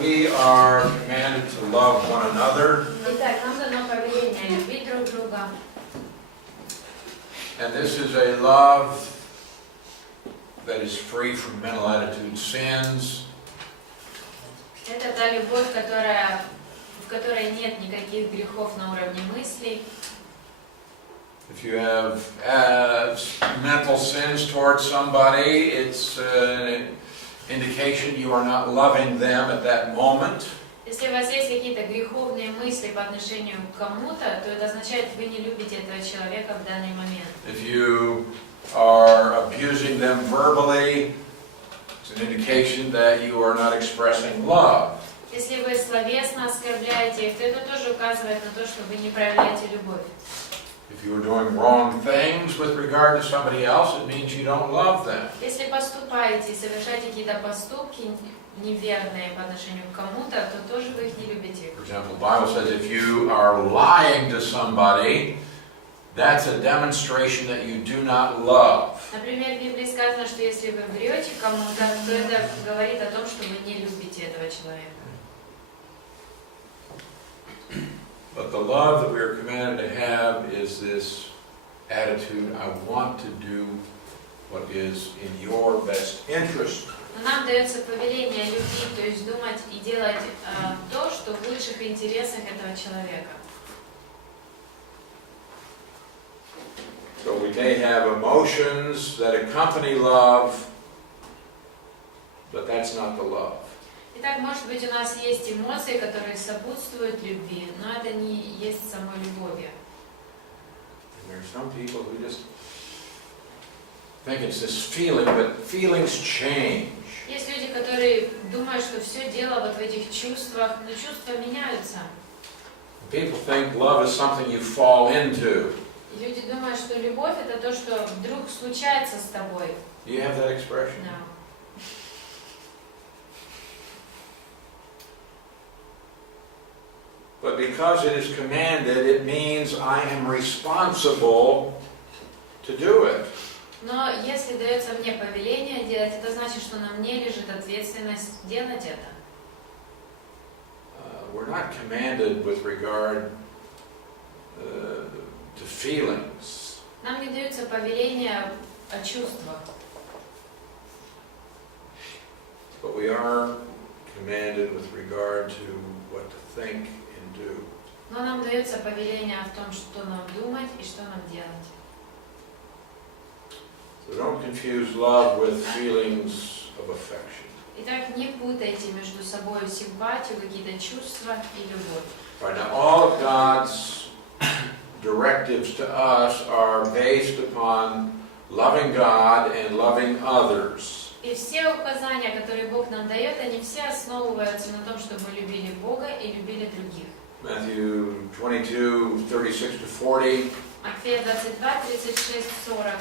we are commanded to love one another. Итак, нам дано повеление любить друг друга. And this is a love that is free from mental attitude sins. Это та любовь, в которой нет никаких грехов на уровне мыслей. If you have mental sins towards somebody, it's an indication you are not loving them at that moment. Если у вас есть какие-то греховные мысли по отношению к кому-то, то это означает, что вы не любите этого человека в данный момент. If you are abusing them verbally, it's an indication that you are not expressing love. Если вы словесно оскорбляете их, то это тоже указывает на то, что вы не проявляете любовь. If you are doing wrong things with regard to somebody else, it means you don't love them. Если поступаете и совершаете какие-то поступки неверные по отношению к кому-то, то тоже вы их не любите. For example, the Bible says if you are lying to somebody, that's a demonstration that you do not love. Например, в Библии сказано, что если вы врете кому-то, то это говорит о том, что вы не любите этого человека. But the love that we are commanded to have is this attitude, I want to do what is in your best interest. Но нам дается повеление любить, то есть думать и делать то, что в лучших интересах этого человека. So we may have emotions that accompany love, but that's not the love. Итак, может быть, у нас есть эмоции, которые сопутствуют любви, но это не есть самой любовью. And there are some people who just think it's this feeling, but feelings change. Есть люди, которые думают, что все дело вот в этих чувствах, но чувства меняются. People think love is something you fall into. И люди думают, что любовь это то, что вдруг случается с тобой. Do you have that expression? No. But because it is commanded, it means I am responsible to do it. Но если дается мне повеление делать, это значит, что на мне лежит ответственность делать это. We're not commanded with regard to feelings. Нам не дается повеление о чувствах. But we are commanded with regard to what to think and do. Но нам дается повеление в том, что нам думать и что нам делать. So don't confuse love with feelings of affection. Итак, не путайте между собой симпатию, какие-то чувства и любовь. Right now, all of God's directives to us are based upon loving God and loving others. И все указания, которые Бог нам дает, они все основываются на том, чтобы мы любили Бога и любили других. Matthew 22:36-40. Матфея 22, 36, 40.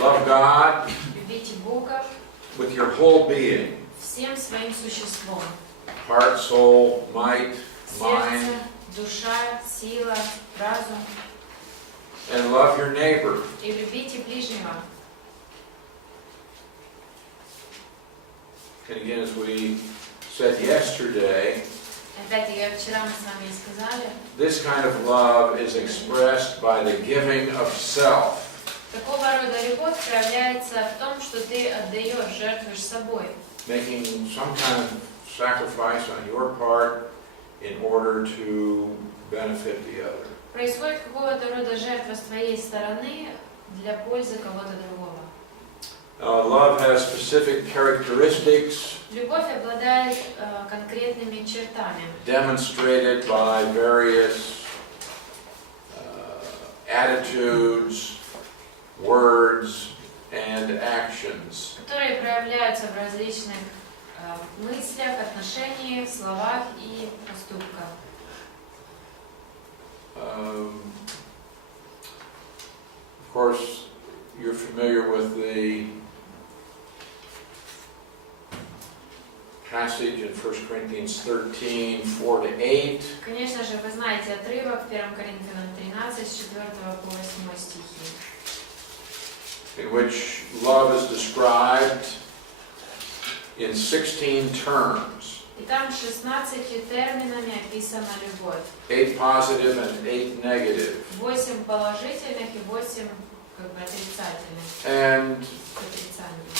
Love God Любите Бога with your whole being, всем своим существом. heart, soul, might, mind, Сердце, душа, сила, разум. and love your neighbor. И любите ближнего. And again, as we said yesterday, Опять, как вчера мы с вами и сказали, this kind of love is expressed by the giving of self. такого рода любовь проявляется в том, что ты отдаешь, жертвуешь собой. Making some kind of sacrifice on your part in order to benefit the other. Происходит какого-то рода жертва с твоей стороны для пользы кого-то другого. Love has specific characteristics Любовь обладает конкретными чертами, demonstrated by various attitudes, words, and actions. которые проявляются в различных мыслях, отношениях, словах и поступках. Of course, you're familiar with the passage in 1 Corinthians 13, 4-8. Конечно же, вы знаете отрывок в 1 Коринфянам 13, с 4 по 8 стихи, in which love is described in 16 terms. И там 16 терминами описана любовь. 8 positive and 8 negative. 8 положительных и 8 как бы отрицательных. And Отрицательных.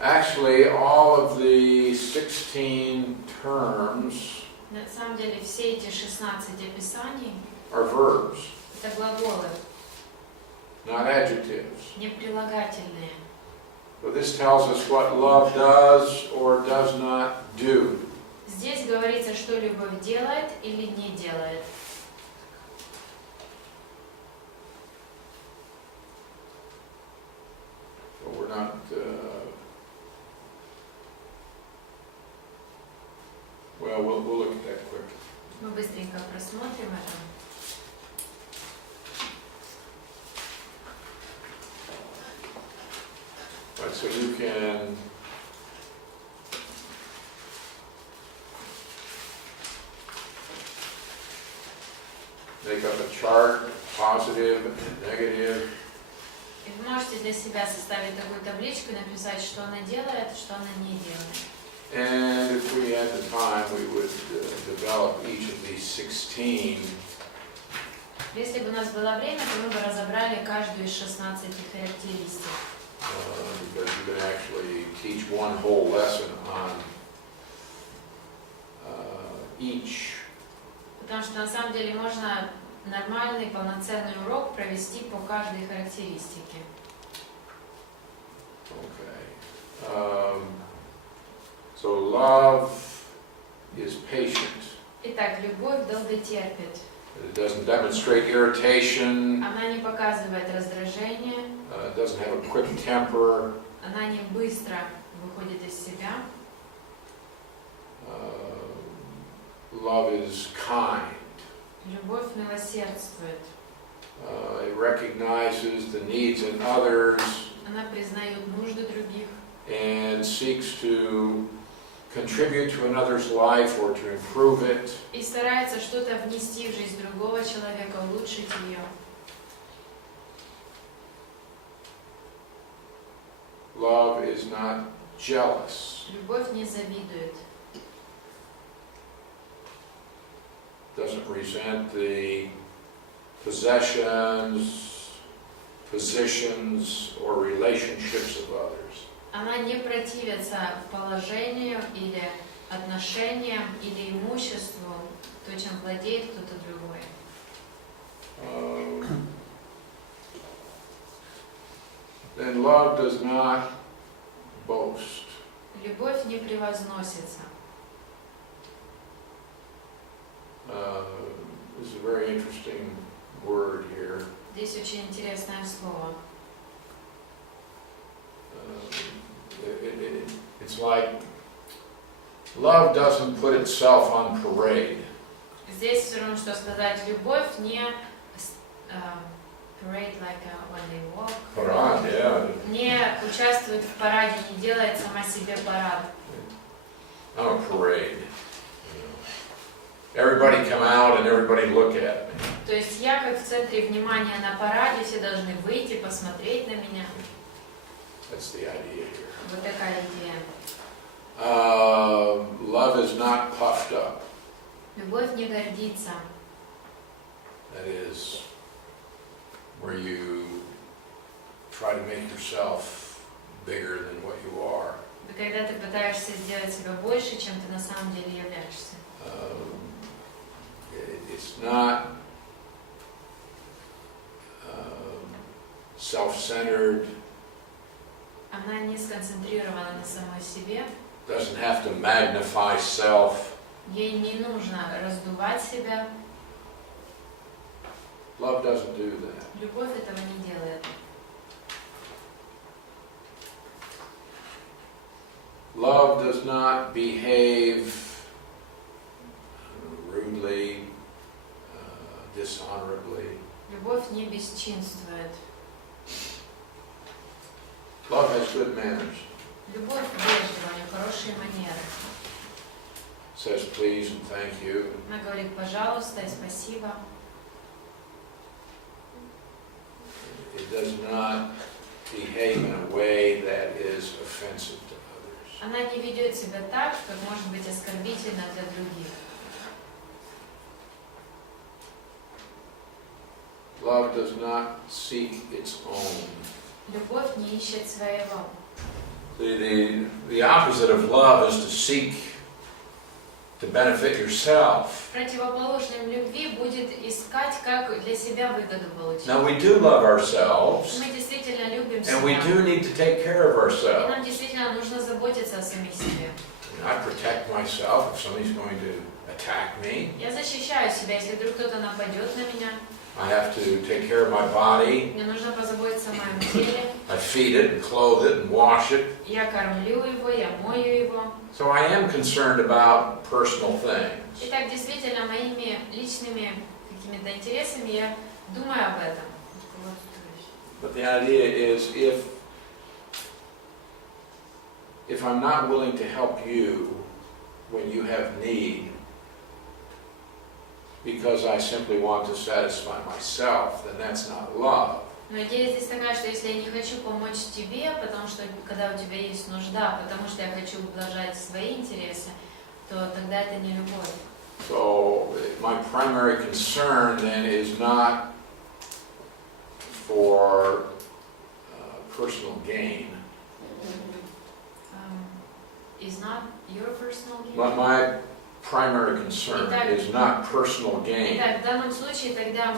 actually, all of the 16 terms На самом деле все эти 16 описаний are verbs, это глаголы, not adjectives. не прилагательные. So this tells us what love does or does not do. Здесь говорится, что любовь делает или не делает. So we're not. Well, we'll look at that quick. Мы быстренько просмотрим это. Right, so you can make up a chart, positive and negative. И вы можете для себя составить такую табличку и написать, что она делает, что она не делает. And if we had the time, we would develop each of these 16. Если бы у нас было время, то мы бы разобрали каждую из 16 характеристик. Because you can actually teach one whole lesson on each. Потому что на самом деле можно нормальный, полноценный урок провести по каждой характеристике. Okay. So love is patient. Итак, любовь долготерпит. It doesn't demonstrate irritation. Она не показывает раздражение. It doesn't have a quick temper. Она не быстро выходит из себя. Love is kind. Любовь милосердствует. It recognizes the needs in others Она признает нужды других. and seeks to contribute to another's life or to improve it. И старается что-то внести в жизнь другого человека, улучшить ее. Love is not jealous. Любовь не завидует. Doesn't resent the possessions, positions, or relationships of others. Она не противится положению или отношениям или имуществу, то, чем владеет кто-то другой. And love does not boast. Любовь не превозносится. This is a very interesting word here. Здесь очень интересное слово. It's like love doesn't put itself on parade. Здесь все равно, что сказать, любовь не parade like when they walk. Parade, yeah. Не участвует в параде, не делает сама себе парад. I'm a parade. Everybody come out and everybody look at me. То есть я как в центре внимания на параде, все должны выйти, посмотреть на меня. That's the idea here. Вот такая идея. Love is not puffed up. Любовь не гордится. That is where you try to make yourself bigger than what you are. Когда ты пытаешься сделать себя больше, чем ты на самом деле являешься. It's not self-centered. Она не сконцентрирована на самой себе. Doesn't have to magnify self. Ей не нужно раздувать себя. Love doesn't do that. Любовь этого не делает. Love does not behave rudely, dishonorably. Любовь не бесчинствует. Love has good manners. Любовь вежлива, у нее хорошие манеры. Says please and thank you. Она говорит пожалуйста и спасибо. It does not behave in a way that is offensive to others. Она не ведет себя так, как может быть оскорбительно для других. Love does not seek its own. Любовь не ищет своего. The opposite of love is to seek to benefit yourself. Противоположным любви будет искать, как для себя выгоду получить. Now we do love ourselves, Мы действительно любим and we себя. do need to take care of И ourselves. нам действительно нужно заботиться о самих себе. I protect myself if somebody's going to attack me. Я защищаю себя, если вдруг кто-то нападет на меня. I have to take care of my body. Мне нужно позаботиться о моем теле. I feed it and clothe it and wash it. Я кормлю его, я мою его. So I am concerned about personal things. Итак, действительно, моими личными какими-то интересами я думаю об этом. But the idea is if I'm not willing to help you when you have need, because I simply want to satisfy myself, then that's not love. Но идея здесь такая, что если я не хочу помочь тебе, потому что когда у тебя есть нужда, потому что я хочу ублажать свои интересы, то тогда это не любовь. So my primary concern then is not for personal gain. Is not your personal gain? But my primary concern is not personal gain. Итак, в данном случае тогда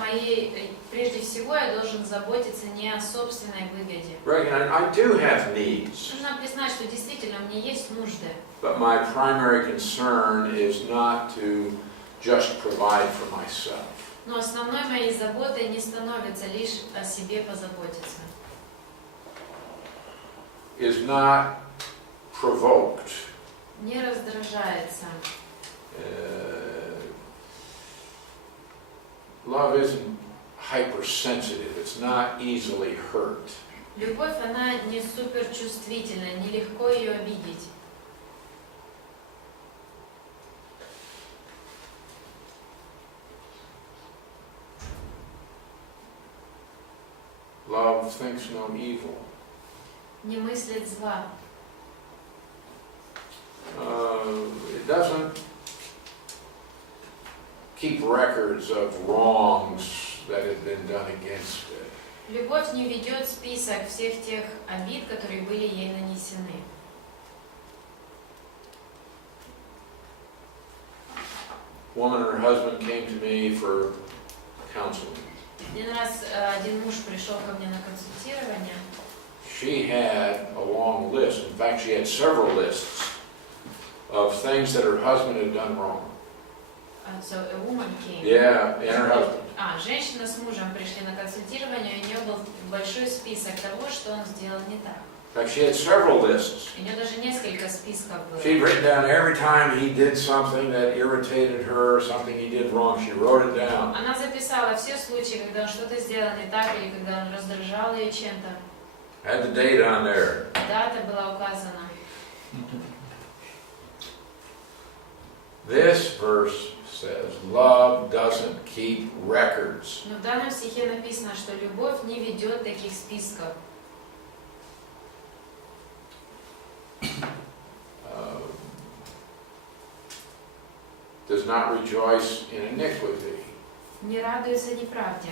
прежде всего я должен заботиться не о собственной выгоде. Right, and I do have needs. Нужно признать, что действительно у меня есть нужды. But my primary concern is not to just provide for myself. Но основной моей заботой не становится лишь о себе позаботиться. Is not provoked. Не раздражается. Love isn't hypersensitive. It's not easily hurt. Любовь, она не суперчувствительна, нелегко ее обидеть. Love thinks no evil. Не мыслит зла. It doesn't keep records of wrongs that have been done against it. Любовь не ведет список всех тех обид, которые были ей нанесены. A woman and her husband came to me for counseling. Один раз один муж пришел ко мне на консультирование. She had a long list. In fact, she had several lists of things that her husband had done wrong. So a woman came. Yeah, and her husband. Женщина с мужем пришли на консультирование, у нее был большой список того, что он сделал не так. In fact, she had several lists. У нее даже несколько списков было. She'd written down every time he did something that irritated her, something he did wrong. She wrote it down. Она записала все случаи, когда он что-то сделал не так или когда он раздражал ее чем-то. Had the date on there. Дата была указана. This verse says, love doesn't keep records. Но в данном стихе написано, что любовь не ведет таких списков. Does not rejoice in iniquity. Не радуется неправде.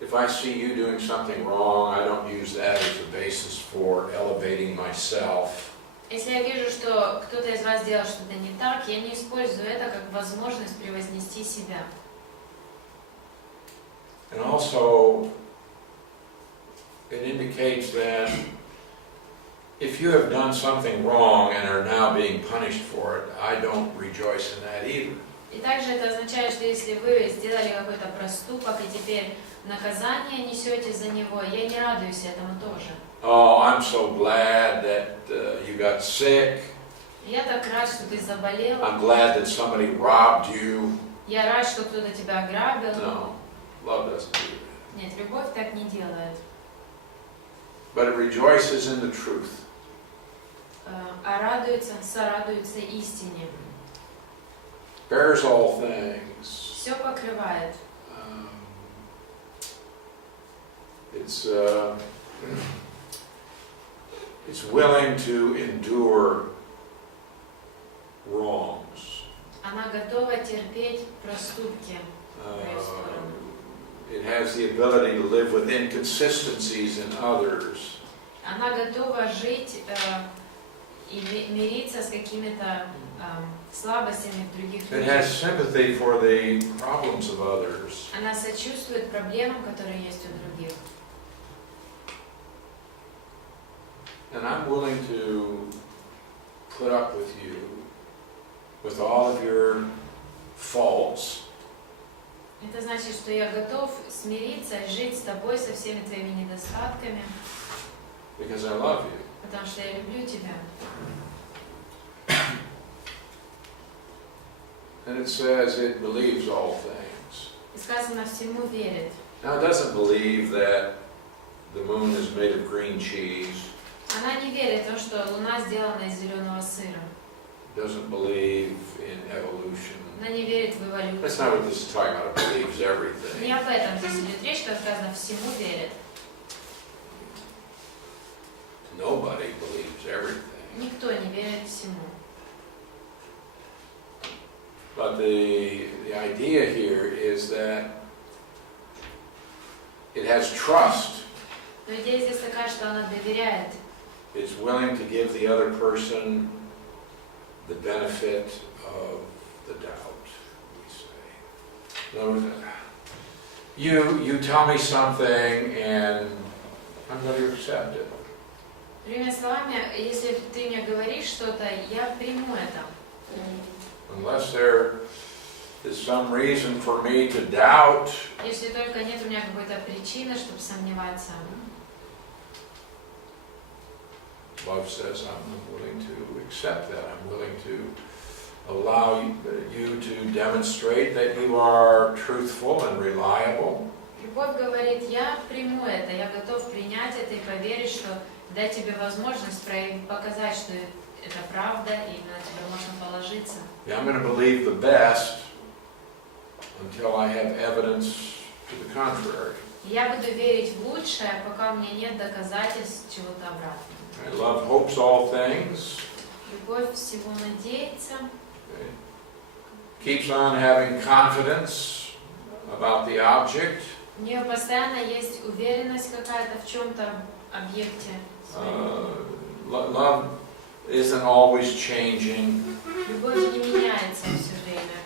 If I see you doing something wrong, I don't use that as a basis for elevating myself. Если я вижу, что кто-то из вас делал что-то не так, я не использую это как возможность превознести себя. And also, it indicates that if you have done something wrong and are now being punished for it, I don't rejoice in that either. И также это означает, что если вы сделали какой-то проступок и теперь наказание несете за него, я не радуюсь этому тоже. Oh, I'm so glad that you got sick. Я так рад, что ты заболел. I'm glad that somebody robbed you. Я рад, что кто-то тебя ограбил. No, love doesn't do that. Нет, любовь так не делает. But it rejoices in the truth. А радуется, сорадуется истине. Bears all things. Все покрывает. it's willing to endure wrongs. Она готова терпеть проступки. It has the ability to live with inconsistencies in others. Она готова жить и мириться с какими-то слабостями в других It has людях. sympathy for the problems of others. Она сочувствует проблемам, которые есть у других. And I'm willing to put up with you, with all of your faults, Это значит, что я готов смириться и жить с тобой со всеми твоими недостатками, because I love you. потому что я люблю тебя. And it says it believes all things. И сказано, всему верит. Now it doesn't believe that the moon is made of green cheese. Она не верит в то, что Луна сделана из зеленого сыра. Doesn't believe in evolution. Она не верит в That's эволюцию. not what this is talking about. It believes Не everything. об этом здесь идет речь, когда сказано, всему верит. Nobody believes everything. Никто не верит всему. But the idea here is that it has trust. Но идея здесь такая, что она доверяет. It's willing to give the other person the benefit of the doubt, we say. In other words, you tell me something and I'm going to accept it. Другими словами, если ты мне говоришь что-то, я приму это. Unless there is some reason for me to doubt, Если только нет у меня какой-то причины, чтобы сомневаться. love says I'm willing to accept that. I'm willing to allow you to demonstrate that you are truthful and reliable. Любовь говорит, я приму это, я готов принять это и поверить, что дать тебе возможность показать, что это правда, и на тебя можно положиться. Yeah, I'm going to believe the best until I have evidence to the contrary. Я буду верить в лучшее, пока у меня нет доказательств чего-то обратного. Right? Love hopes all things, Любовь всего надеется, okay, keeps on having confidence about the object, у нее постоянно есть уверенность какая-то в чем-то объекте. love isn't always changing, Любовь не меняется все время,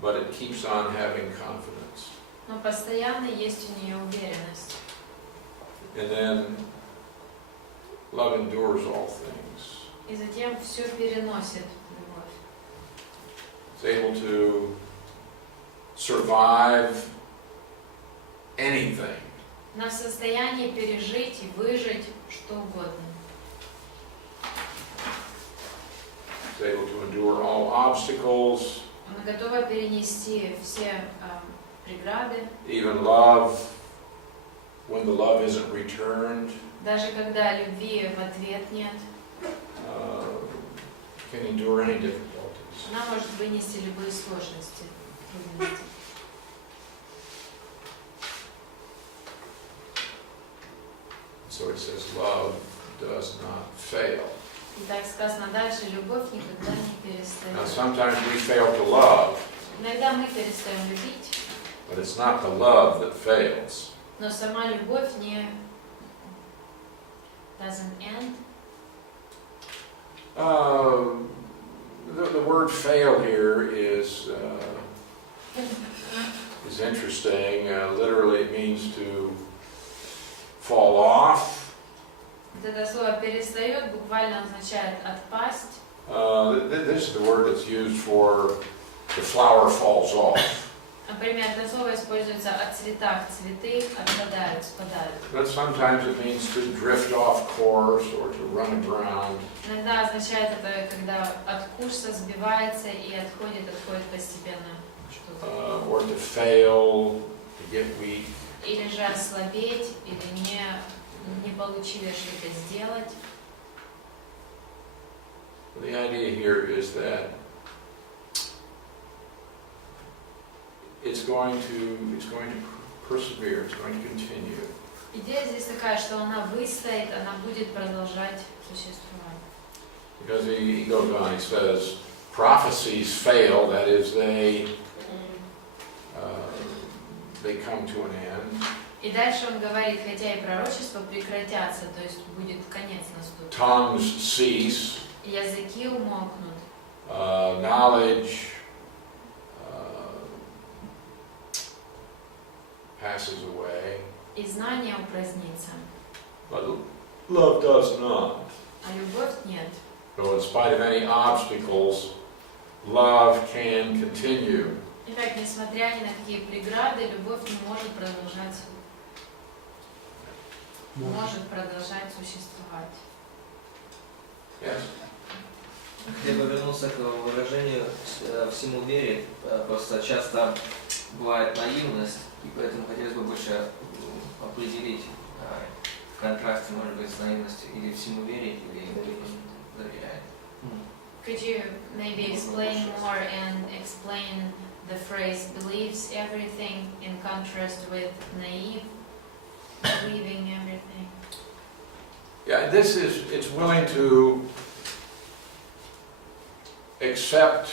but it keeps on having confidence. но постоянно есть у нее уверенность. And then love endures all things. И затем все переносит любовь. It's able to survive anything. Она в состоянии пережить и выжить что угодно. It's able to endure all obstacles, Она готова перенести все преграды, even love when the love isn't returned, даже когда любви в ответ нет. can endure any difficulties. Она может вынести любые сложности, трудности. So it says love does not fail. И так сказано дальше, любовь никогда не Now перестает. sometimes we fail to love, Иногда мы перестаем любить, but it's not the love that fails. но сама любовь не doesn't end. The word fail here is interesting. Literally it means to fall off. Вот это слово «перестает» буквально означает «отпасть». This is the word that's used for the flower falls off. Например, это слово используется о цветах. Цветы отпадают, спадают. But sometimes it means to drift off course or to run aground. Иногда означает это, когда от курса сбивается и отходит постепенно что-то. Or to fail, to get weak. Или же ослабеть, или не получилось что-то сделать. The idea here is that it's going to persevere, it's going to continue. Идея здесь такая, что она выстоит, она будет продолжать существовать. Because he goes on, he says, prophecies fail, that is, they come to an end. И дальше он говорит, хотя и пророчества прекратятся, то есть будет конец наступит. Tongues cease. Языки умолкнут. Knowledge passes away. И знание упразднится. But love does not. А любовь нет. So in spite of any obstacles, love can continue. Итак, несмотря ни на какие преграды, любовь не может продолжать существовать. Yes. Я бы вернулся к выражению «всему верит». Просто часто бывает наивность, и поэтому хотелось бы больше определить в контрасте, может быть, с наивностью, или всему верить, или доверяет. Could you maybe explain more and explain the phrase believes everything in contrast with naive, believing everything? Yeah, it's willing to accept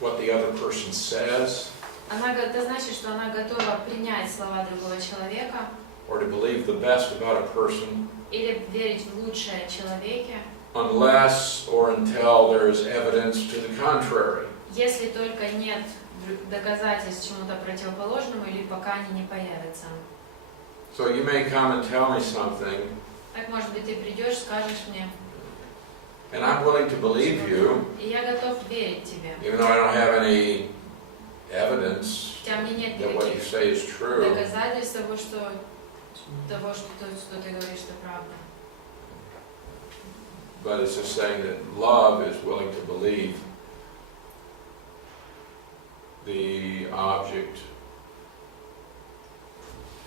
what the other person says. Это значит, что она готова принять слова другого человека. Or to believe the best about a person. Или верить в лучшее о человеке. Unless or until there is evidence to the contrary. Если только нет доказательств чему-то противоположному, или пока они не появятся. So you may come and tell me something. Так, может быть, ты придешь, скажешь мне. And I'm willing to believe you. И я готов верить тебе. Even though I don't have any evidence Хотя мне нет that what you say is true. доказательств того, что ты говоришь, что правда. But it's just saying that love is willing to believe the object.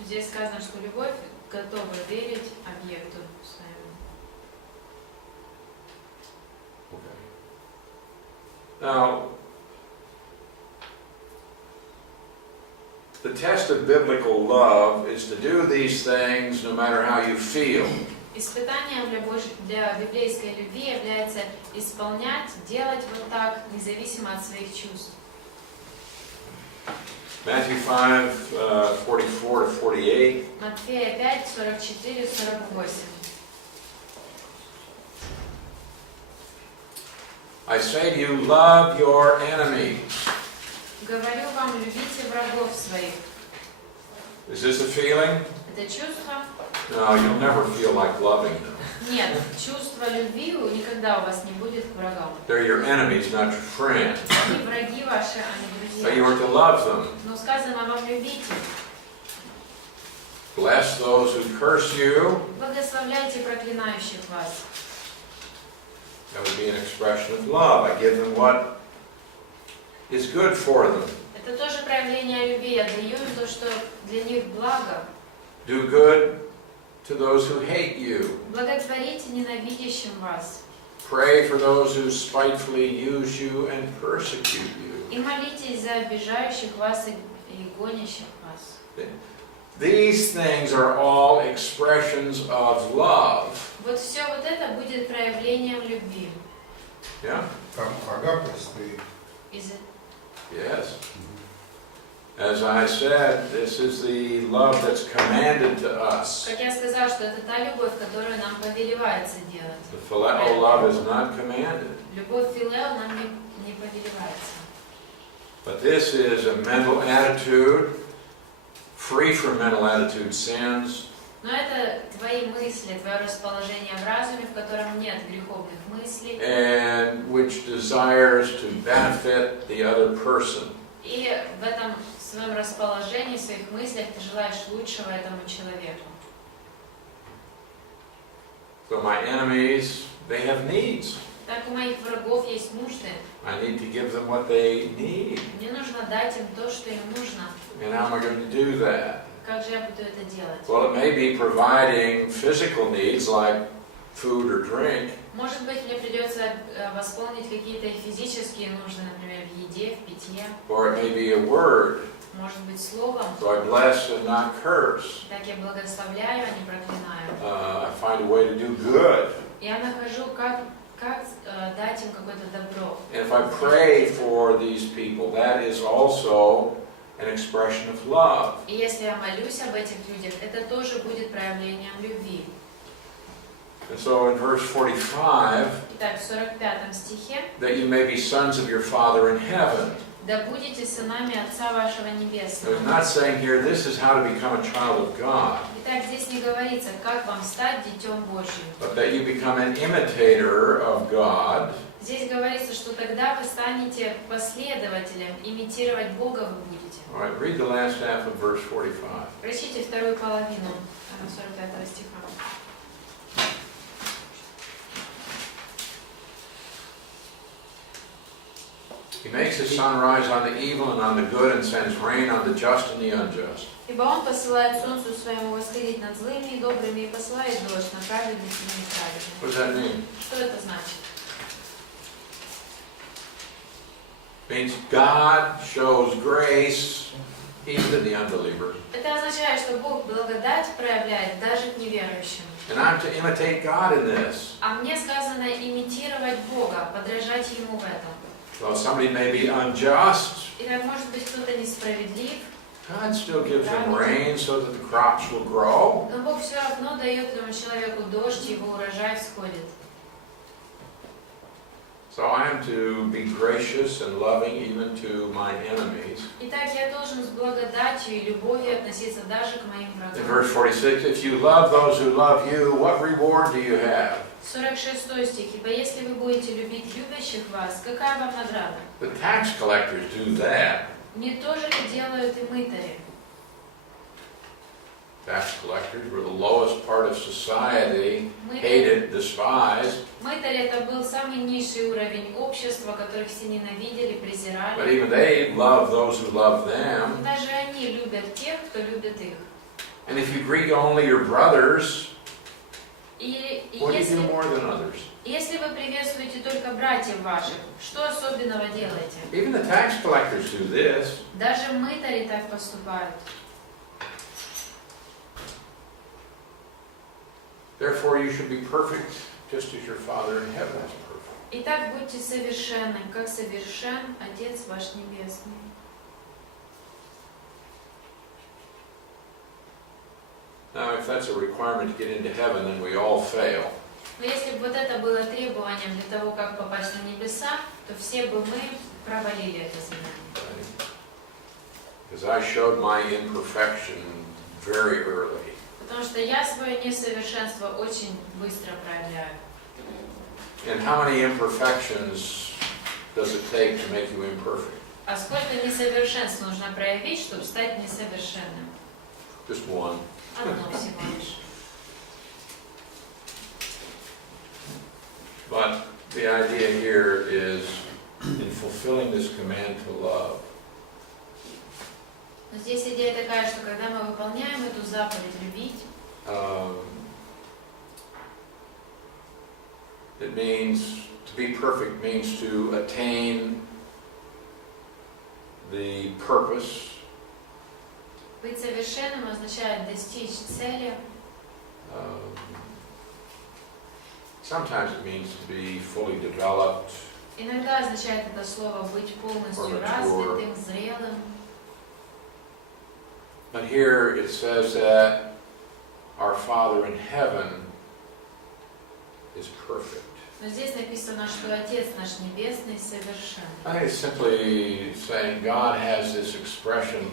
Здесь сказано, что любовь готова верить объекту своему. Okay. Now, the test of biblical love is to do these things no matter how you feel. Испытанием для библейской любви является исполнять, делать вот так, независимо от своих чувств. Matthew 5, 44 to 48. Матфея 5, 44-48. I say to you, love your enemies. Говорю вам, любите врагов своих. Is this a feeling? Это чувство? No, you'll never feel like loving them. Нет, чувство любви никогда у вас не будет к врагам. They're your enemies, not your friends. Они враги ваши, а не But you друзья. are to love them. Но сказано вам любите. Bless those who curse you. Благословляйте проклинающих вас. That would be an expression of love. I give them what is good for them. Это тоже проявление любви. Я даю им то, что для них благо. Do good to those who hate you. Благотворите ненавидящим вас. Pray for those who spitefully use you and persecute you. И молитесь за обижающих вас и гонящих вас. These things are all expressions of love. Вот все вот это будет проявлением любви. Yeah? Там агапе стоит. Is it? Yes. As I said, this is the love that's commanded to us. Как я сказала, что это та любовь, которую нам повелевается делать. The phileo love is not commanded. Любовь филео нам не повелевается. But this is a mental attitude, free from mental attitude sins. Но это твои мысли, твое расположение в разуме, в котором нет греховных мыслей. And which desires to benefit the other person. И в этом своем расположении, в своих мыслях ты желаешь лучшего этому человеку. So my enemies, they have needs. Так у моих врагов есть нужды. I need to give them what they need. Мне нужно дать им то, что им нужно. And how am I going to do that? Как же я буду это делать? Well, it may be providing physical needs like food or drink, Может быть, мне придется восполнить какие-то физические нужды, например, в еде, в питье. or it may be a word. Может быть, словом. So I bless and not curse. Так я благословляю, а не проклинаю. I find a way to do good. Я нахожу, как дать им какое-то добро. And if I pray for these people, that is also an expression of love. И если я молюсь об этих людях, это тоже будет проявлением любви. And so in verse 45, Итак, в 45 стихе. that you may be sons of your Father in heaven. Да будете сынами Отца вашего So Небесного. it's not saying here, this is how to become a child of God, Итак, здесь не говорится, как вам стать детем Божьим. but that you become an imitator of God. Здесь говорится, что тогда вы станете последователем, имитировать Бога вы будете. All right, read the last half of verse 45. Прочтите вторую половину 45 стиха. He makes his sun rise on the evil and on the good, and sends rain on the just and the unjust. Ибо Он посылает солнцу своему восходить над злыми и добрыми, и посылает дождь на праведных и неправедных. What does that mean? Что это значит? It means God shows grace even to the unbeliever. Это означает, что Бог благодать проявляет даже к неверующим. And I'm to imitate God in this. А мне сказано имитировать Бога, подражать Ему в этом. Well, somebody may be unjust. И так, может быть, кто-то несправедлив, God still gives them rain so that the crops will grow. но Бог все равно дает этому человеку дождь, и его урожай всходит. So I am to be gracious and loving even to my enemies. Итак, я должен с благодатью и любовью относиться даже к моим In врагам. verse 46, if you love those who love you, what reward do you have? 46 стих. Ибо если вы будете любить любящих вас, какая вам награда? The tax collectors do that. Не то же ли делают и мытари? Tax collectors were the lowest part of society, hated, despised. Мытарь это был самый низший уровень общества, которых все ненавидели, But презирали. even they love those who love them. Даже они любят тех, кто любит их. And if you greet only your brothers, И what do you do more than others? если вы приветствуете только братьев ваших, что особенного делаете? Even the tax collectors do this. Даже мытари так поступают. Therefore, you should be perfect, just as your Father in heaven is perfect. Итак, будьте совершенны, как совершен Отец ваш Небесный. Now, if that's a requirement to get into heaven, then we all fail. Но если бы вот это было требованием для того, как попасть на небеса, то все бы мы провалили это задание. Because I showed my imperfection very early. Потому что я свое несовершенство очень быстро проявляю. And how many imperfections does it take to make you imperfect? А сколько несовершенств нужно проявить, чтобы стать несовершенным? Just one. Одно всего лишь. But the idea here is in fulfilling this command to love, Но здесь идея такая, что когда мы выполняем эту заповедь любить, it means to be perfect means to attain the purpose. быть совершенным означает достичь цели. Sometimes it means to be fully developed. Иногда означает это слово быть полностью развитым, зрелым. But here it says that our Father in heaven is perfect. Но здесь написано, что Отец наш Небесный совершен. I think it's simply saying God has this expression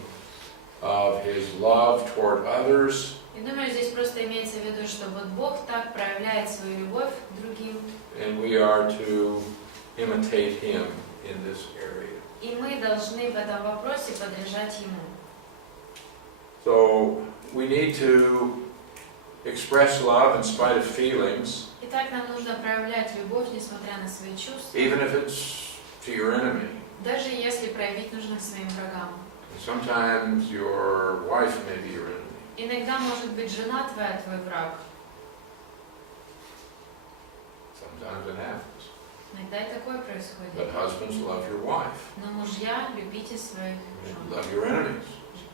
of His love toward others. И думаю, здесь просто имеется в виду, что вот Бог так проявляет свою любовь к другим, And we are to imitate Him in this area. и мы должны в этом вопросе подражать Ему. So we need to express love in spite of feelings, Итак, нам нужно проявлять любовь, несмотря на свои чувства, even if it's to your enemy. даже если проявить нужно к своим врагам. Sometimes your wife may be your enemy. Иногда может быть жена твоя твой враг. Sometimes it happens. Иногда и такое But происходит. husbands, love your wife. Но мужья, любите своих жен, Love your enemies.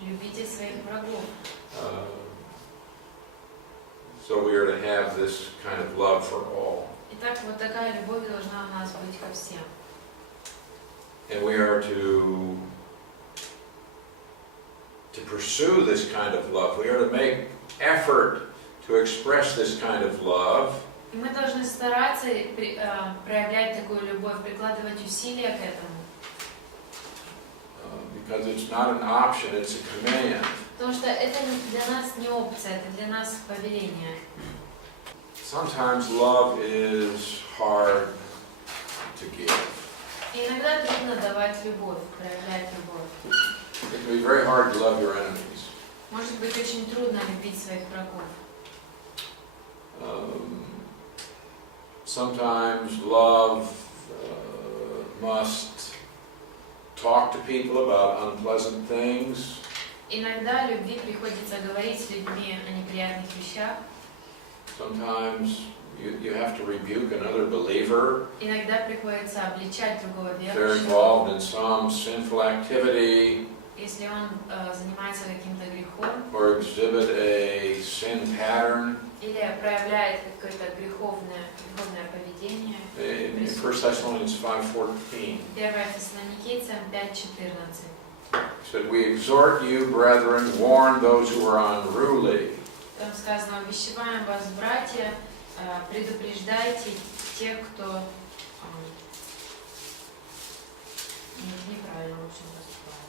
любите своих врагов. So we are to have this kind of love for all. Итак, вот такая любовь должна у нас быть ко всем. And we are to pursue this kind of love. We are to make effort to express this kind of love. И мы должны стараться проявлять такую любовь, прикладывать усилия к этому. Because it's not an option, it's a command. Потому что это для нас не опция, это для нас повеление. Sometimes love is hard to give. И иногда трудно давать любовь, проявлять любовь. It can be very hard to love your enemies. Может быть очень трудно любить своих врагов. Sometimes love must talk to people about unpleasant things. Иногда любви приходится говорить с людьми о неприятных вещах. Sometimes you have to rebuke another believer. Иногда приходится обличать другого If they're верующего, involved in some sinful activity если он занимается каким-то грехом or exhibit a sin pattern. или проявляет какое-то греховное поведение. In 1 Thessalonians 5:14, 1 Фессалоникийцам 5:14. it said, "We exhort you, brethren, warn those who are unruly." Там сказано: увещеваем вас, братья, предупреждайте тех, кто неправильно, в общем, поступает.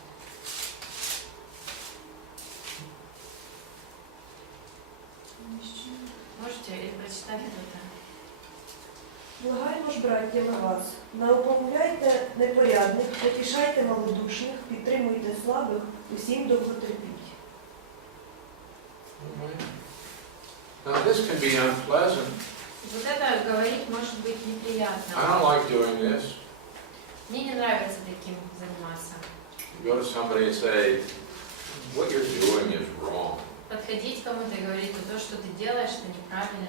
Можете или прочитать кто-то? Благаємо ж, браття, вас, наупомовляйте непорядних, потішайте малодушних, підтримуйте слабих, усім довготерпіть. Now this can be unpleasant. Вот это говорить может быть I неприятно. don't like doing this. Мне не нравится таким заниматься. You go to somebody and say, "What you're doing is wrong." Подходить к кому-то и говорить, что то, что ты делаешь, это неправильно.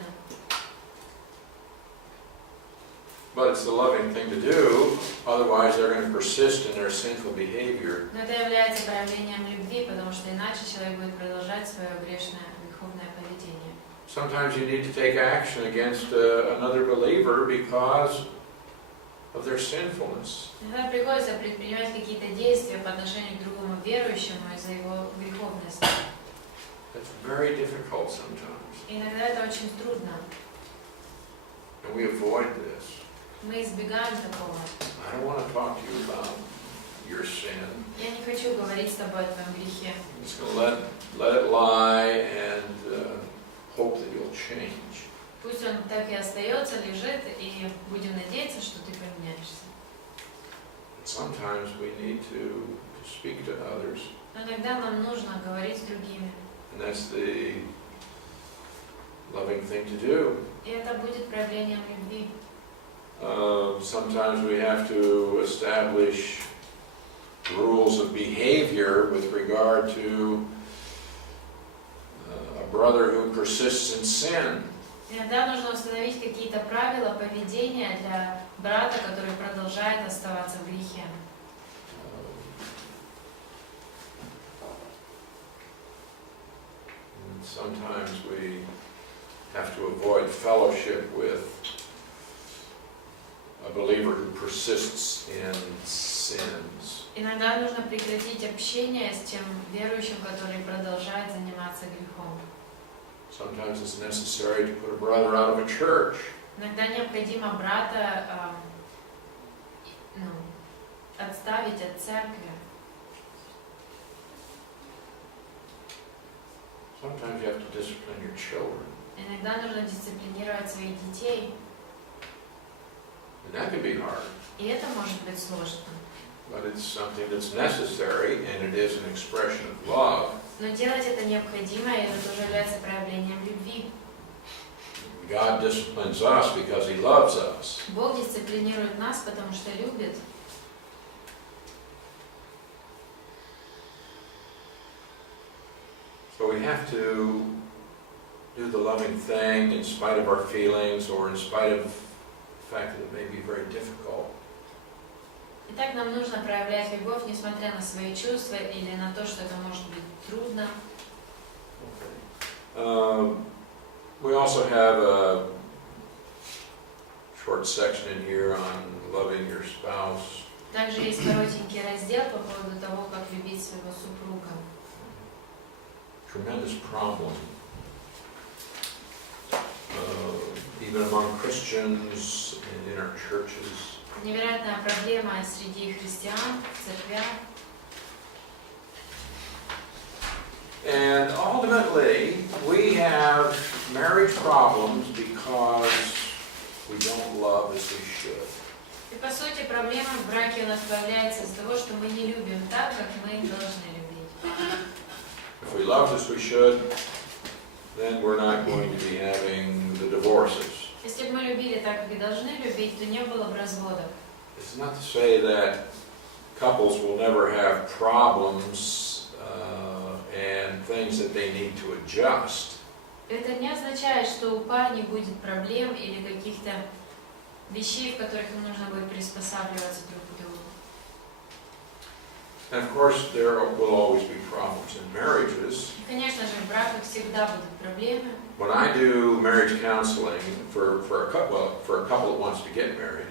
But it's the loving thing to do, otherwise they're going to persist in their sinful behavior. Но это является проявлением любви, потому что иначе человек будет продолжать свое грешное, греховное поведение. Sometimes you need to take action against another believer because of their sinfulness. Иногда приходится предпринимать какие-то действия по отношению к другому верующему из-за его греховности. It's very difficult sometimes, Иногда это очень трудно. and we avoid this. Мы избегаем такого. I don't want to talk to you about your sin. Я не хочу говорить с тобой о твоем грехе. I'm just going to let it lie and hope that you'll change. Пусть он так и остается, лежит, и будем надеяться, что ты поменяешься. Sometimes we need to speak to others, Но иногда нам нужно говорить с другими. and that's the loving thing to do. И это будет проявлением любви. Sometimes we have to establish rules of behavior with regard to a brother who persists in sin. Иногда нужно установить какие-то правила поведения для брата, который продолжает оставаться в грехе. Sometimes we have to avoid fellowship with a believer who persists in sins. Иногда нужно прекратить общение с тем верующим, который продолжает заниматься грехом. Sometimes it's necessary to put a brother out of a church. Иногда необходимо брата отставить от церкви. Sometimes you have to discipline your children. Иногда нужно дисциплинировать своих детей, And that can be hard. и это может быть сложно. But it's something that's necessary, and it is an expression of love. Но делать это необходимо, и это тоже является проявлением любви. God disciplines us because He loves us. Бог дисциплинирует нас, потому что любит. So we have to do the loving thing in spite of our feelings or in spite of fact that it may be very difficult. Итак, нам нужно проявлять любовь, несмотря на свои чувства или на то, что это может быть трудно. We also have a short section in here on loving your spouse. Также есть коротенький раздел по поводу того, как любить своего супруга. Tremendous problem, even among Christians and in our churches. Невероятная проблема среди христиан, в церквях. And ultimately, we have marriage problems because we don't love as we should. И по сути проблема в браке у нас появляется из-за того, что мы не любим так, как мы должны любить. If we loved as we should, then we're not going to be having the divorces. Если бы мы любили так, как и должны любить, то не было бы разводов. It's not to say that couples will never have problems and things that they need to adjust. Это не означает, что у парня будет проблем или каких-то вещей, в которых им нужно будет приспосабливаться друг к другу. And of course, there will always be problems in marriages. И, конечно же, в браках всегда будут проблемы. When I do marriage counseling for a couple that wants to get married,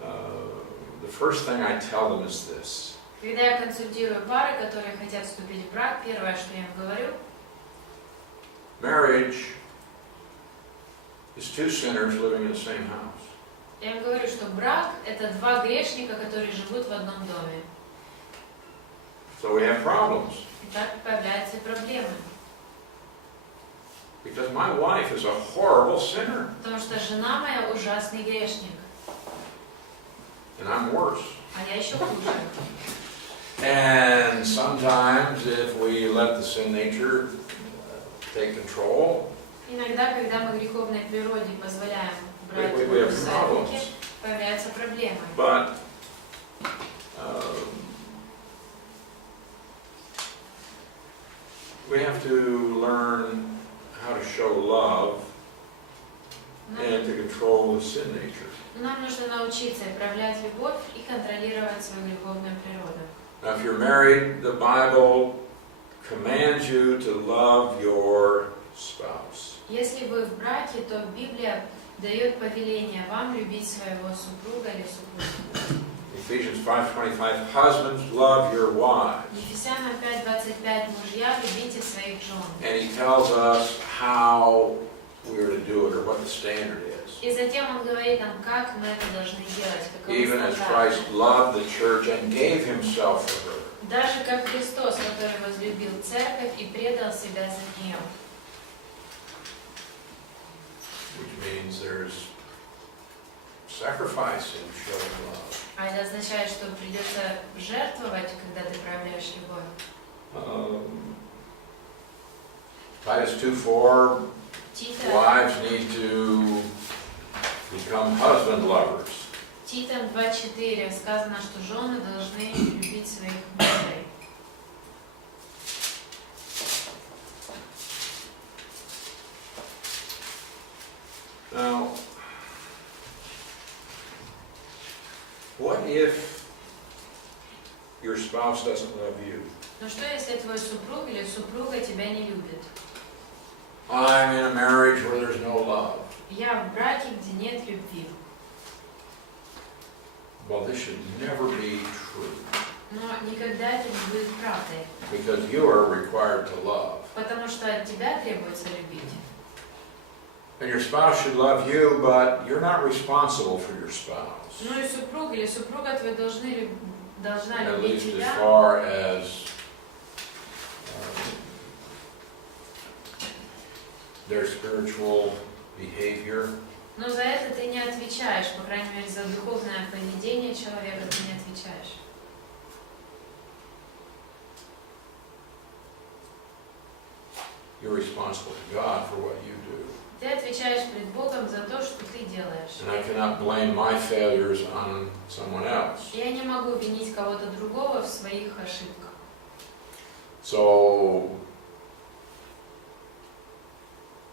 the first thing I tell them is this. Когда я консультирую пары, которые хотят вступить в брак, первое, что я им говорю: Marriage is two sinners living in the same house. я им говорю, что брак – это два грешника, которые живут в одном доме. So we have problems. И так появляются проблемы. Because my wife is a horrible sinner. Потому что жена моя ужасный грешник, And I'm worse. а я еще хуже. And sometimes if we let the sin nature take control, Иногда, когда мы греховной природе позволяем брать we have в свои руки, problems. появляются проблемы. But we have to learn how to show love and to control the sin nature. Но нам нужно научиться проявлять любовь и контролировать свою греховную природу. Now, if you're married, the Bible commands you to love your spouse. Если вы в браке, то Библия дает повеление вам любить своего супруга или супругу. Ephesians 5:25, husbands, love your wives. Ефесянам 5:25, мужья, любите своих жен. And he tells us how we're to do it or what the standard is. И затем он говорит нам, как мы это должны делать, каковы Even as стандарты. Christ loved the church and gave himself for her. Даже как Христос, который возлюбил церковь и предал себя за нее. Which means there's sacrifice in showing love. А это означает, что придется жертвовать, когда ты проявляешь любовь. Titus 2:4, Тита, wives need to become husband lovers. Титам 2:4 сказано, что жены должны любить своих мужей. Now, what if your spouse doesn't love you? Но что, если твой супруг или супруга тебя не любит? I'm in a marriage where there's no love. Я в браке, где нет любви. Well, this should never be true Но никогда это не будет правдой, because you are required to love. потому что от тебя требуется любить. And your spouse should love you, but you're not responsible for your spouse. Ну и супруг или супруга твоя должна At любить least as тебя, far as their spiritual behavior. но за это ты не отвечаешь, по крайней мере, за духовное поведение человека ты не отвечаешь. You're responsible to God for what you do. Ты отвечаешь пред Богом за то, что ты делаешь. And I cannot blame my failures on someone else. Я не могу винить кого-то другого в своих ошибках. So,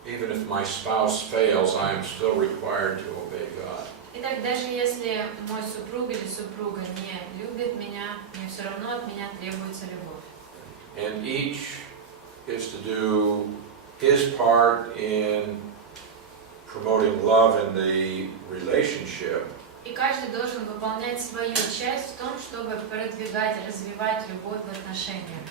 even if my spouse fails, I am still required to obey God. Итак, даже если мой супруг или супруга не любит меня, мне все равно от меня требуется любовь. And each is to do his part in promoting love in the relationship. И каждый должен выполнять свою часть в том, чтобы продвигать, развивать любовь в отношениях.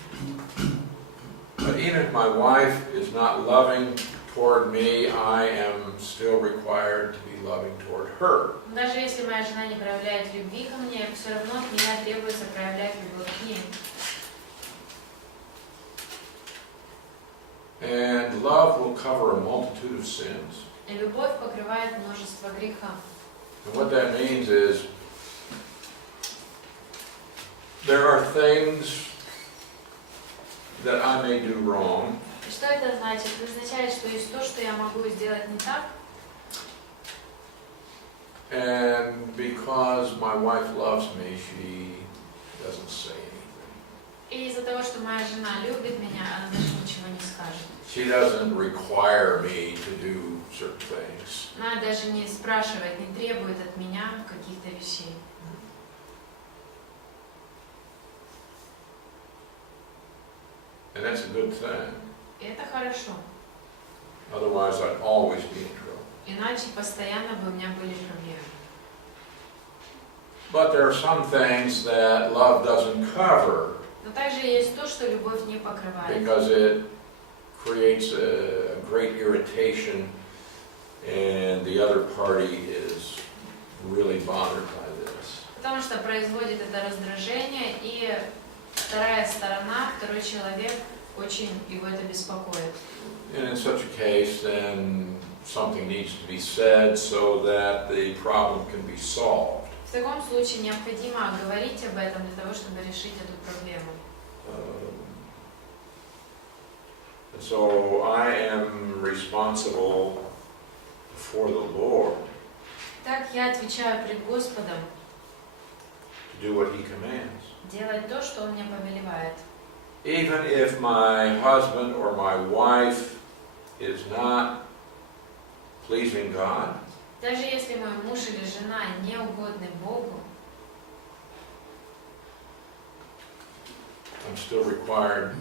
But even if my wife is not loving toward me, I am still required to be loving toward her. Даже если моя жена не проявляет любви ко мне, все равно от меня требуется проявлять любовь к ней. And love will cover a multitude of sins. И любовь покрывает множество греха. And what that means is there are things that I may do wrong, И что это значит? Это означает, что есть то, что я могу сделать не так, and because my wife loves me, she doesn't say anything. и из-за того, что моя жена любит меня, она даже ничего не скажет. She doesn't require me to do certain things. Она даже не спрашивает, не требует от меня каких-то вещей. And that's a good thing. И это хорошо. Otherwise, I'd always be in trouble. Иначе постоянно бы у меня были проблемы. But there are some things that love doesn't cover Но также есть то, что любовь не покрывает. because it creates a great irritation and the other party is really bothered by this. Потому что производит это раздражение, и вторая сторона, второй человек, очень его это беспокоит. And in such a case, then something needs to be said so that the problem can be solved. В таком случае необходимо говорить об этом для того, чтобы решить эту проблему. And so I am responsible for the Lord Так я отвечаю пред Господом to do what He commands. делать то, что Он мне повелевает. Even if my husband or my wife is not pleasing God, Даже если мой муж или жена не угодны Богу, I'm still required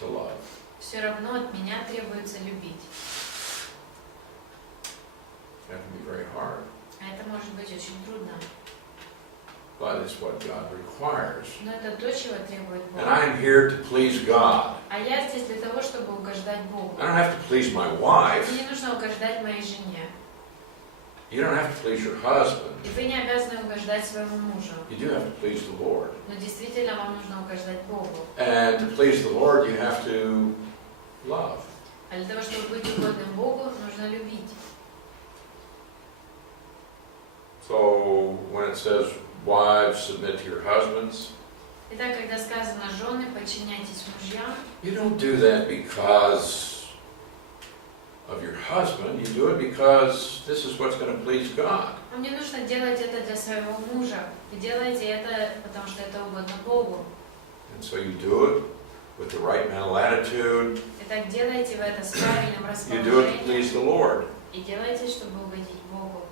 to love. все равно от меня требуется любить. That can be very hard, А это может быть очень трудно. but it's what God requires. Но это то, чего требует Бог. And I'm here to please God. А я здесь для того, чтобы угождать Богу. I don't have to please my wife. Мне не нужно угождать моей жене. You don't have to please your husband. И вы не обязаны угождать своему мужу. You do have to please the Lord. Но действительно вам нужно угождать Богу. And to please the Lord, you have to love. А для того, чтобы быть угодным Богу, нужно любить. So when it says, wives, submit to your husbands, Итак, когда сказано «жены, подчиняйтесь мужьям», you don't do that because of your husband. You do it because this is what's going to please God. вам не нужно делать это для своего мужа. Вы делаете это, потому что это угодно Богу. And so you do it with the right mental attitude. Итак, делайте вы это с правильным You do it to расположением please the Lord. и делайте, чтобы угодить Богу.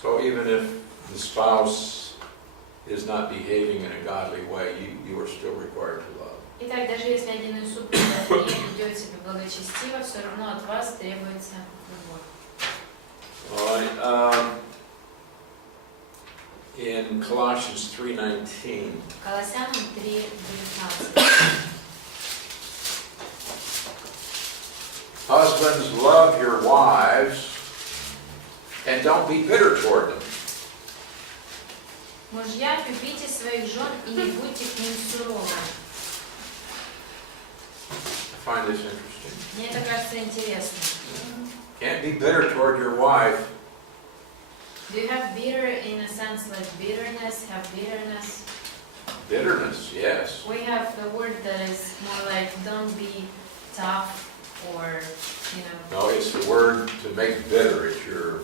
So even if the spouse is not behaving in a godly way, you are still required to love. Итак, даже если один из супругов не ведет себя благочестиво, все равно от вас требуется любовь. All right. In Colossians 3:19, Колоссянам 3:19. husbands, love your wives and don't be bitter toward them. Мужья, любите своих жен и не будьте к ним суровы. I find this interesting. Мне это кажется интересным. Can't be bitter toward your wife. Do you have bitter in a sense like bitterness, have bitterness? Bitterness, yes. We have the word that is more like don't be tough or, you know. No, it's the word to make bitter. It's your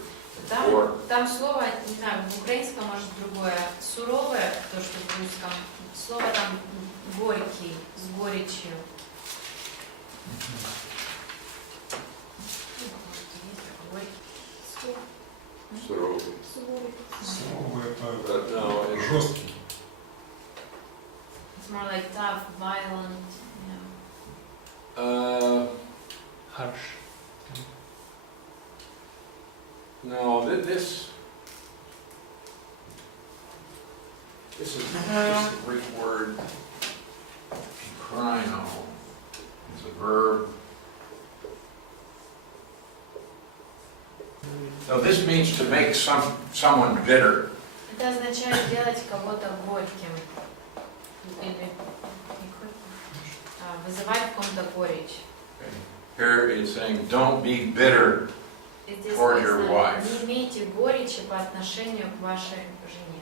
Там слово, не знаю, в украинском может другое. Суровое, то, что в русском. Слово там горький, с горечью. Суровый. Суворий. Слово это But no, it's жесткий. It's more like tough, violent, yeah. Harsh. No, this is just a Greek word, krino. It's a verb. So this means to make someone bitter. Это означает делать кого-то горьким. Или вызывать в ком-то горечь. Here it's saying, don't be bitter. И здесь Toward your написано, wife. не имейте горечи по отношению к вашей жене.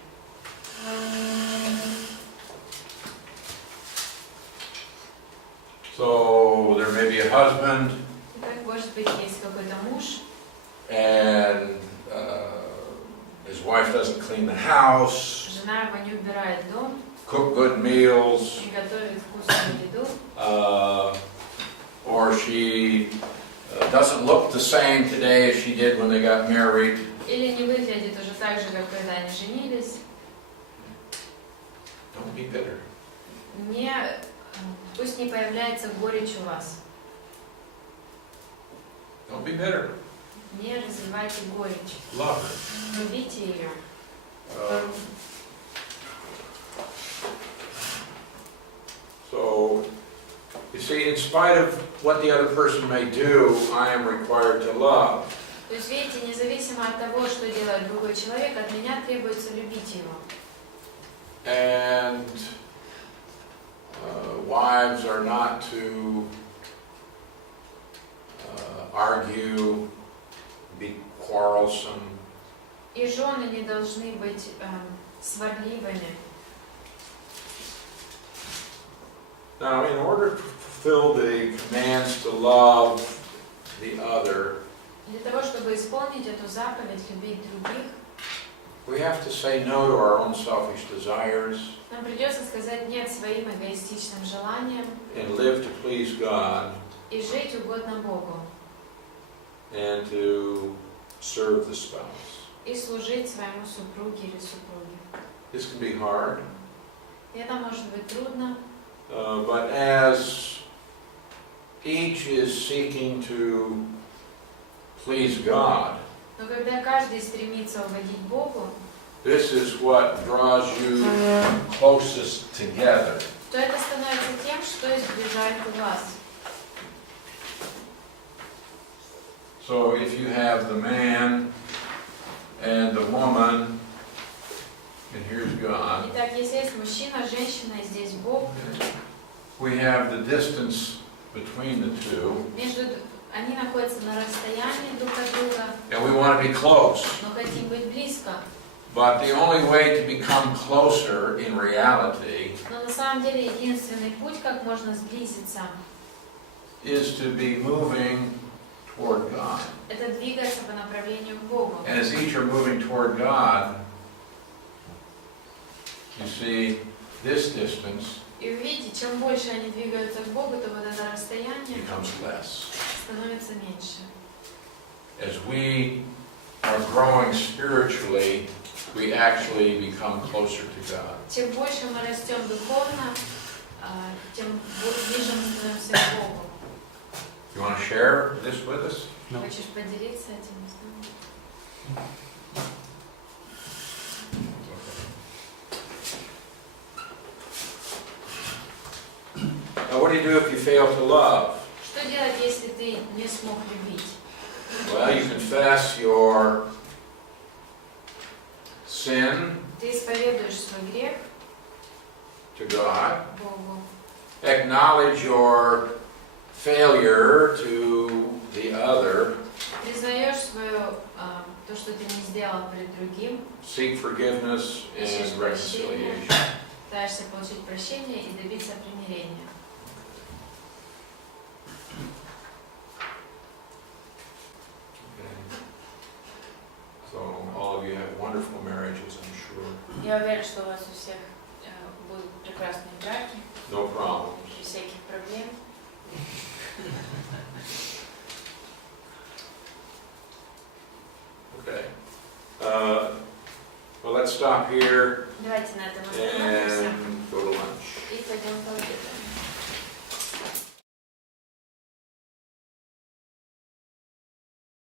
So there may be a husband, Итак, может быть, есть какой-то муж, and his wife doesn't clean the house, жена его не убирает дом, cook good meals, не готовит вкусную еду, or she doesn't look the same today as she did when they got married. или не выглядит уже так же, как когда они женились. Don't be bitter. Пусть не появляется горечь у вас. Don't be bitter. Не развивайте горечь. Love her. Любите ее. So, you see, in spite of what the other person may do, I am required to love. То есть, видите, независимо от того, что делает другой человек, от меня требуется любить его. And wives are not to argue, be quarrelsome. И жены не должны быть сварливыми. Now, in order to fulfill the commands to love the other, Для того, чтобы исполнить эту заповедь, любить других, we have to say no to our own selfish desires нам придется сказать нет своим эгоистичным желаниям and live to please God и жить угодно Богу, and to serve the spouse. и служить своему супруге или супруге. This can be hard, И это может быть трудно, but as each is seeking to please God, но когда каждый стремится угодить Богу, this is what draws you closest together. то это становится тем, что сближает вас. So if you have the man and the woman, and here's God, Итак, если есть мужчина, женщина, и здесь Бог, we have the distance between the two, они находятся на расстоянии друг от друга, and we want to be close. но хотим быть близко. But the only way to become closer in reality Но на самом деле единственный путь, как можно сблизиться, is to be moving toward God. это двигаться по направлению к Богу. And as each are moving toward God, you see this distance И увидите, чем больше они двигаются к Богу, то вот это расстояние becomes less. становится меньше. As we are growing spiritually, we actually become closer to God. Чем больше мы растем духовно, тем ближе мы становимся к Богу. You want to share this with us? No. Хочешь поделиться этим с нами? Now, what do you do if you fail to love? Что делать, если ты не смог любить? Well, you confess your sin Ты исповедуешь свой грех to God, Богу, acknowledge your failure to the other, признаешь свое, то, что ты не сделал перед другим, seek forgiveness ищешь and прощения, reconciliation. пытаешься получить прощение и добиться примирения. Okay. So all of you have wonderful marriages, I'm sure. Я уверена, что у вас у всех будут прекрасные браки, No problems. без всяких проблем. Okay. Well, let's stop here Давайте на этом остановимся and go to lunch. и пойдем